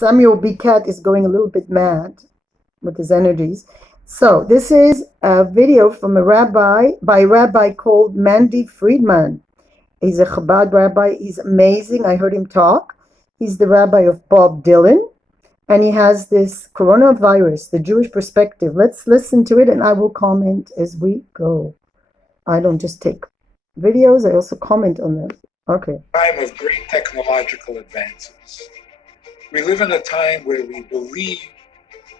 Samuel B. Cat is going a little bit mad with his energies. So this is a video from a rabbi called Mandy Friedman. He's a Chabad rabbi. He's amazing. I heard him talk. He's the rabbi of Bob Dylan. And he has this coronavirus, the Jewish perspective. Let's listen to it and I will comment as we go. I don't just take videos, I also comment on them. Okay. Time of great technological advances. We live in a time where we believe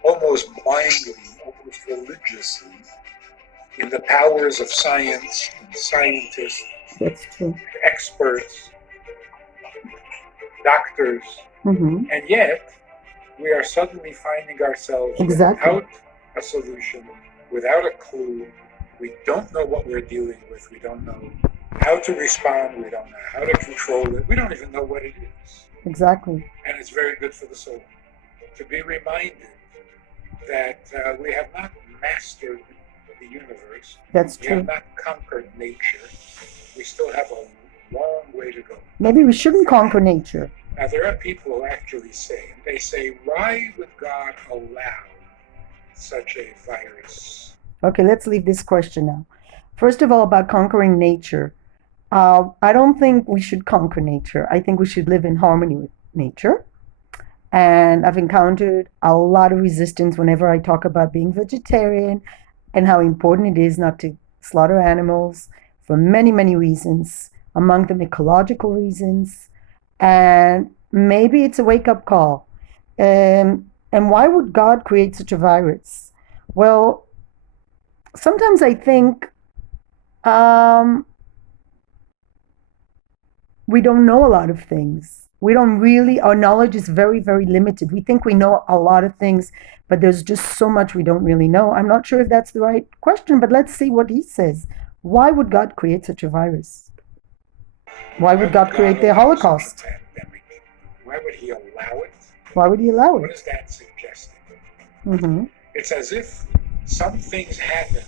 almost blindly, almost religiously, in the powers of science and scientists, That's true. experts, doctors, and yet we are suddenly finding ourselves without a solution, without a clue. We don't know what we're dealing with. We don't know how to respond. We don't know how to control it. We don't even know what it is. Exactly. And it's very good for the soul to be reminded that we have not mastered the universe. That's true. We have not conquered nature. We still have a long way to go. Maybe we shouldn't conquer nature. Now, there are people who actually say, why would God allow such a virus? Okay, let's leave this question now. First of all, about conquering nature. I don't think we should conquer nature. I think we should live in harmony with nature. And I've encountered a lot of resistance whenever I talk about being vegetarian and how important it is not to slaughter animals for many, many reasons, among them ecological reasons. And maybe it's a wake-up call. And why would God create such a virus? Well, sometimes I think we don't know a lot of things. We don't really, our knowledge is very, very limited. We think we know a lot of things, but there's just so much we don't really know. I'm not sure if that's the right question, but let's see what he says. Why would God create such a virus? Why would God create the Holocaust? Why would he allow it? Why would he allow it? What is that suggesting? It's as if some things happen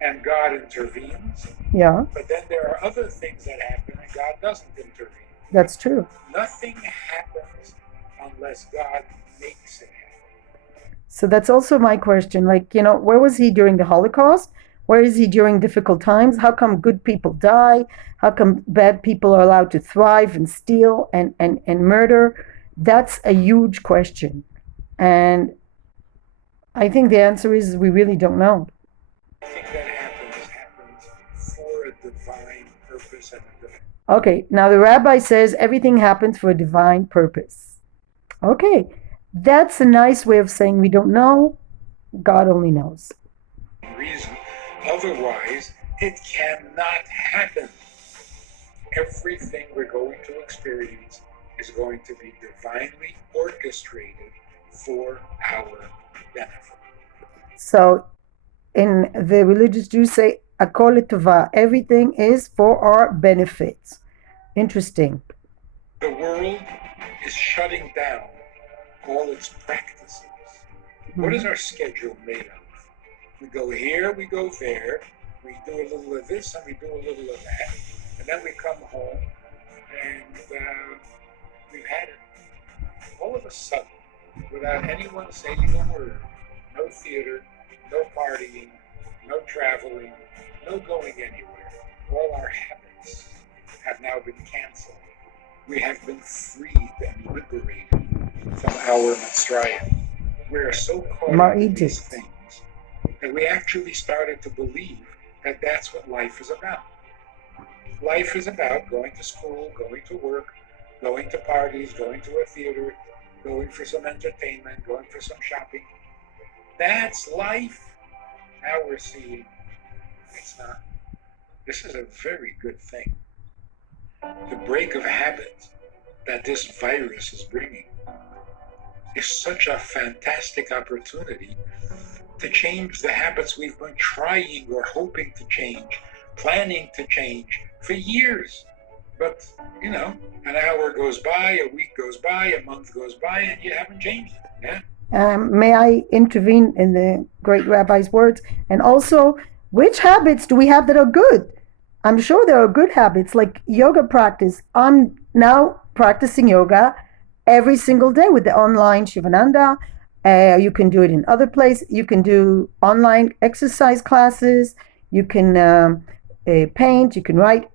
and God intervenes. Yeah. But then there are other things that happen and God doesn't intervene. That's true. Nothing happens unless God makes it happen. So that's also my question. Like, where was he during the Holocaust? Where is he during difficult times? How come good people die? How come bad people are allowed to thrive and steal and murder? That's a huge question. And I think the answer is we really don't know. I think that happens for a divine purpose. Okay, now the rabbi says everything happens for a divine purpose. Okay, that's a nice way of saying we don't know. God only knows. Reason. Otherwise, it cannot happen. Everything we're going to experience is going to be divinely orchestrated for our benefit. So, in the religious Jews say, Akol Tova, everything is for our benefit. Interesting. The world is shutting down all its practices. What is our schedule made of? We go here, we go there, we do a little of this and we do a little of that, and then we come home and we've had it all of a sudden without anyone saying a word. No theater, no partying, no traveling, no going anywhere. All our habits have now been canceled. We have been freed and liberated from our Mitzrayim. We are so caught up in these things that we actually started to believe that that's what life is about. Life is about going to school, going to work, going to parties, going to a theater, going for some entertainment, going for some shopping. That's life. Now we're seeing it's not. This is a very good thing. The break of habit that this virus is bringing is such a fantastic opportunity to change the habits we've been trying or hoping to change, planning to change for years. But, an hour goes by, a week goes by, a month goes by, and you haven't changed it. Yeah. May I intervene in the great rabbi's words? And also, which habits do we have that are good? I'm sure there are good habits like yoga practice. I'm now practicing yoga every single day with the online Shivananda. You can do it in other places. You can do online exercise classes. You can paint. You can write.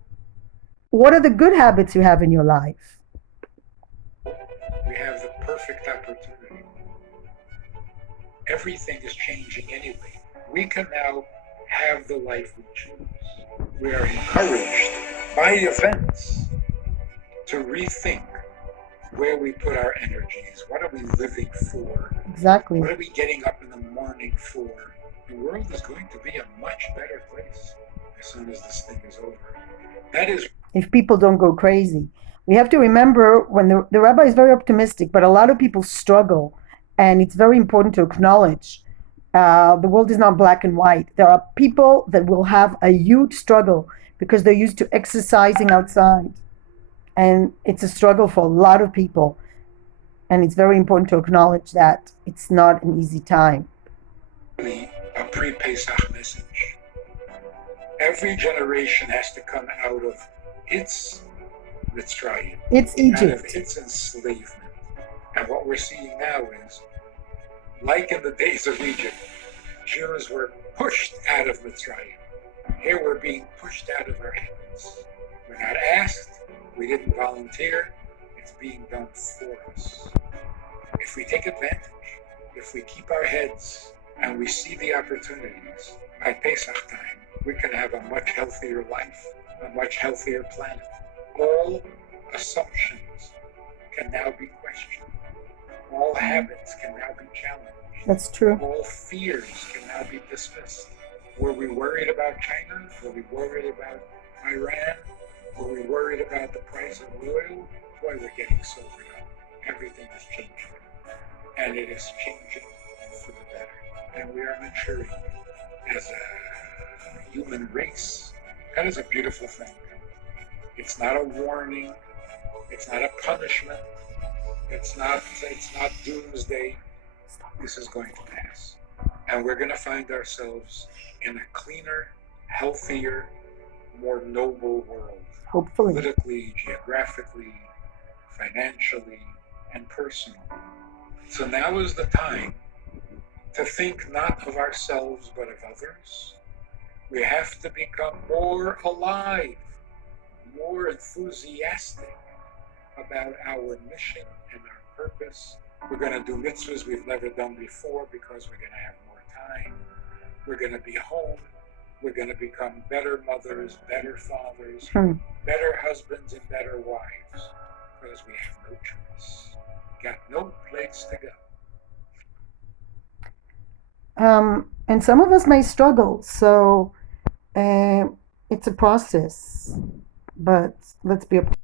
What are the good habits you have in your life? We have the perfect opportunity. Everything is changing anyway. We can now have the life we choose. We are encouraged by events to rethink where we put our energies. What are we living for? Exactly. What are we getting up in the morning for? The world is going to be a much better place as soon as this thing is over. That is, if people don't go crazy. We have to remember when the rabbi is very optimistic, but a lot of people struggle, and it's very important to acknowledge the world is not black and white. There are people that will have a huge struggle because they're used to exercising outside, and it's a struggle for a lot of people. And it's very important to acknowledge that it's not an easy time. really a pre-Pesach message. Every generation has to come out of its Mitzrayim, It's out of Egypt. its enslavement. And what we're seeing now is, like in the days of Egypt, Jews were pushed out of Mitzrayim. Here we're being pushed out of our heavens. We're not asked, we didn't volunteer, it's being done for us. If we take advantage, if we keep our heads and we see the opportunities, by Pesach time, we can have a much healthier life, a much healthier planet. All assumptions can now be questioned. All habits can now be challenged. That's true. All fears can now be dismissed. Were we worried about China? Were we worried about Iran? Were we worried about the price of oil? Boy, we're getting sobered up. Everything is changing. And it is changing for the better. And we are maturing as a human race. That is a beautiful thing. It's not a warning. It's not a punishment. It's not doomsday. This is going to pass. And we're going to find ourselves in a cleaner, healthier, more noble world. Hopefully. Politically, geographically, financially, and personally. So now is the time to think not of ourselves but of others. We have to become more alive, more enthusiastic about our mission and our purpose. We're going to do mitzvahs we've never done before because we're going to have more time. We're going to be home. We're going to become better mothers, better fathers, better husbands, and better wives because we have no choice. Got no place to go. And some of us may struggle, so it's a process. But let's be optimistic.